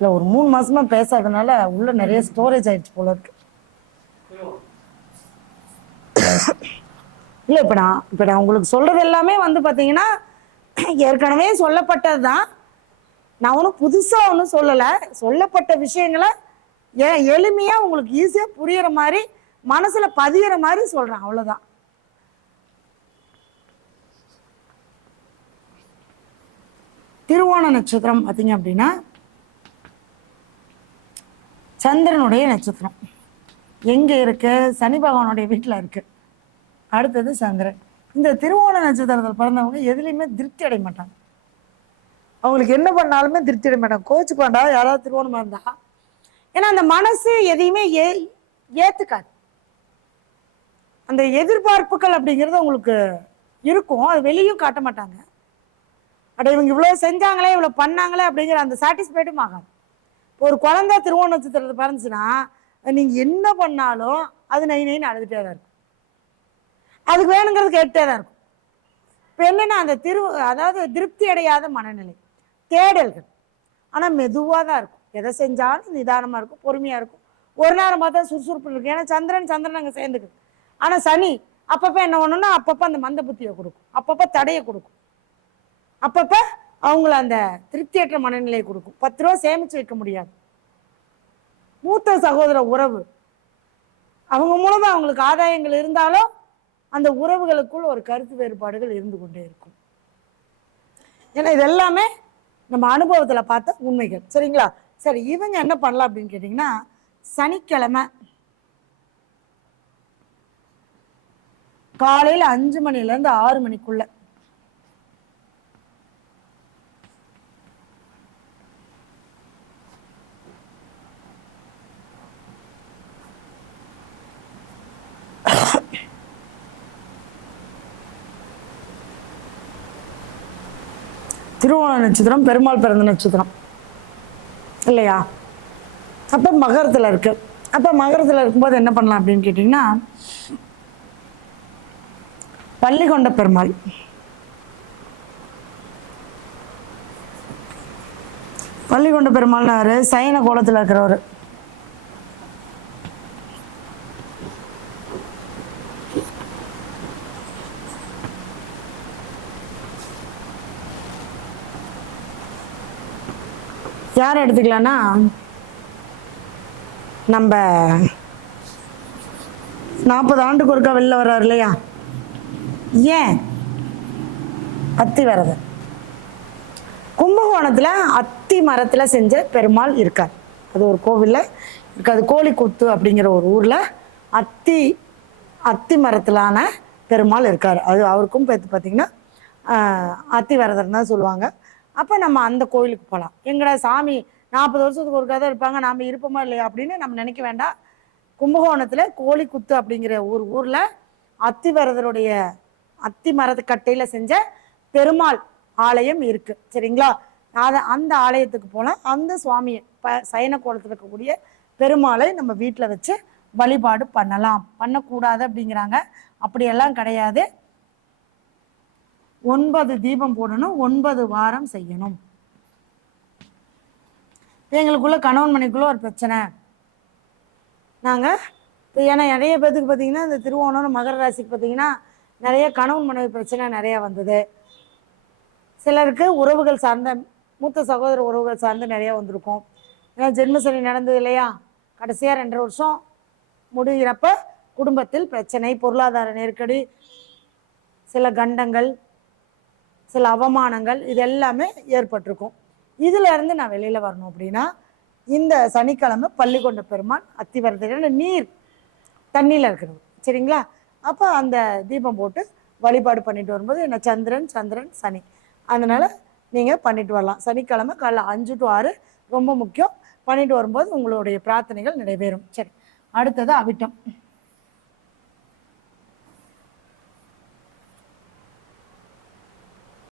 இல்லை ஒரு மூணு மாசமா பேசாதனால உள்ள நிறைய ஸ்டோரேஜ் ஆயிடுச்சு போல இருக்கு. இல்லை இப்போ நான் இப்போ நான் உங்களுக்கு சொல்றது எல்லாமே வந்து பார்த்தீங்கன்னா ஏற்கனவே சொல்லப்பட்டது தான் நான் ஒன்றும் புதுசாக ஒன்றும் சொல்லலை. சொல்லப்பட்ட விஷயங்களை ஏன் எளிமையாக உங்களுக்கு ஈஸியாக புரியிற மாதிரி மனசில் பதியிற மாதிரி சொல்கிறேன் அவ்வளோதான் திருவோண நட்சத்திரம் பார்த்தீங்க அப்படின்னா சந்திரனுடைய நட்சத்திரம். எங்க இருக்கு? சனி பகவானுடைய வீட்டில் இருக்கு. அடுத்தது சந்திரன். இந்த திருவோண நட்சத்திரத்தில் பிறந்தவங்க எதுலேயுமே திருப்தி அடைய மாட்டாங்க. அவங்களுக்கு என்ன பண்ணாலுமே திருப்தி அடைய மாட்டாங்க. கோச்சுக்கு வேண்டா யாராவது திருவோணமாக இருந்தா. ஏன்னா அந்த மனசு எதையுமே ஏ ஏற்றுக்காது அந்த எதிர்பார்ப்புகள் அப்படிங்கிறது உங்களுக்கு இருக்கும். அது வெளியும் காட்ட மாட்டாங்க. அட இவங்க இவ்வளோ செஞ்சாங்களே இவ்வளோ பண்ணாங்களே அப்படிங்கிற அந்த சாட்டிஸ்ஃபைடும் ஆகாது. ஒரு குழந்தை திருவோண நட்சத்திரத்தை பிறந்துச்சுன்னா நீங்கள் என்ன பண்ணாலும் அது நை நைன்னு அழுதுகிட்டே தான் இருக்கும். அதுக்கு வேணுங்கிறது கேட்டே தான் இருக்கும். இப்போ என்னென்னா அந்த திரு அதாவது திருப்தி அடையாத மனநிலை தேடல்கள். ஆனால் மெதுவாக தான் இருக்கும். எதை செஞ்சாலும் நிதானமாக இருக்கும் பொறுமையாக இருக்கும். ஒரு நேரம் பார்த்தா சுறுசுறுப்பு இருக்கும். ஏன்னா சந்திரன் சந்திரன் அங்கே சேர்ந்துக்கு ஆனால் சனி அப்பப்போ என்ன பண்ணணும்னா அப்பப்போ அந்த மந்த புத்தியை கொடுக்கும். அப்பப்போ தடையை கொடுக்கும். அப்பப்போ அவங்கள அந்த திருப்தியற்ற மனநிலையை கொடுக்கும். பத்து ரூபா சேமிச்சு வைக்க முடியாது. மூத்த சகோதர உறவு. அவங்க மூலமாக அவங்களுக்கு ஆதாயங்கள் இருந்தாலும் அந்த உறவுகளுக்குள் ஒரு கருத்து வேறுபாடுகள் இருந்து கொண்டே இருக்கும். ஏன்னா இது எல்லாமே நம்ம அனுபவத்தில் பார்த்த உண்மைகள். சரிங்களா? சரி இவங்க என்ன பண்ணலாம் அப்படின்னு கேட்டிங்கன்னா சனிக்கிழமை காலையில் அஞ்சு மணிலேருந்து ஆறு மணிக்குள்ளே திருவோண நட்சத்திரம் பெருமாள் பிறந்த நட்சத்திரம். இல்லையா? அப்போ மகரத்தில் இருக்கு. அப்போ மகரத்தில் இருக்கும்போது என்ன பண்ணலாம் அப்படின்னு கேட்டிங்கன்னா பள்ளிகொண்ட பெருமாள். பள்ளிகொண்ட பெருமாள்னாரு சயன கோலத்தில் இருக்கிறவர். யார் எடுத்துக்கலாம்னா நம்ம நாற்பது ஆண்டுக்கு ஒருக்கா வெளில வர்றாரு இல்லையா? ஏன்? அத்தி வரதர் கும்பகோணத்தில் அத்தி மரத்தில் செஞ்ச பெருமாள் இருக்கார். அது ஒரு கோவிலில் இருக்காது. கோழிக்குத்து அப்படிங்கிற ஒரு ஊரில் அத்தி அத்தி மரத்திலான பெருமாள் இருக்கார். அது அவருக்கும் பார்த்து பார்த்தீங்கன்னா அத்தி வரதர் தான் சொல்லுவாங்க. அப்போ நம்ம அந்த கோயிலுக்கு போகலாம் எங்கடா சாமி நாற்பது வருஷத்துக்கு ஒரு கதை இருப்பாங்க நாம் இருப்போமா இல்லையா அப்படின்னு நம்ம நினைக்க வேண்டாம். கும்பகோணத்தில் கோழிக்குத்து அப்படிங்கிற ஒரு ஊரில் அத்திவரதருடைய அத்தி மரத்துக்கட்டையில் செஞ்ச பெருமாள் ஆலயம் இருக்குது சரிங்களா? அதை அந்த ஆலயத்துக்கு போனால் அந்த சுவாமியை ப சயன கோலத்தில் இருக்கக்கூடிய பெருமாளை நம்ம வீட்டில் வச்சு வழிபாடு பண்ணலாம். பண்ணக்கூடாது அப்படிங்கிறாங்க. அப்படியெல்லாம் கிடையாது. ஒன்பது தீபம் போடணும் ஒன்பது வாரம் செய்யணும். எங்களுக்குள்ள கணவன் மனைக்குள்ள ஒரு பிரச்சனை. நாங்கள் இப்போ ஏன்னா நிறைய பேத்துக்கு பார்த்தீங்கன்னா இந்த திருவோணம் மகர ராசிக்கு பார்த்தீங்கன்னா நிறைய கணவன் மனைவி பிரச்சனை நிறைய வந்தது. சிலருக்கு உறவுகள் சார்ந்த மூத்த சகோதர உறவுகள் சார்ந்து நிறைய வந்திருக்கும். ஏன்னா ஜென்மசனி நடந்தது இல்லையா? கடைசியாக ரெண்டரை வருஷம் முடிகிறப்ப குடும்பத்தில் பிரச்சனை பொருளாதார நெருக்கடி சில கண்டங்கள் சில அவமானங்கள் இது எல்லாமே ஏற்பட்டிருக்கும். இதுலேருந்து நான் வெளியில் வரணும் அப்படின்னா இந்த சனிக்கிழமை பள்ளிக்கொண்ட பெருமான் அத்திவரதர் நீர் தண்ணியில் இருக்கிறது. சரிங்களா? அப்போ அந்த தீபம் போட்டு வழிபாடு பண்ணிட்டு வரும்போது என்ன? சந்திரன் சந்திரன் சனி. அதனால் நீங்கள் பண்ணிட்டு வரலாம். சனிக்கிழமை காலைல அஞ்சு டு ஆறு ரொம்ப முக்கியம். பண்ணிட்டு வரும்போது உங்களுடைய பிரார்த்தனைகள் நிறைவேறும். சரி அடுத்தது அவிட்டம்.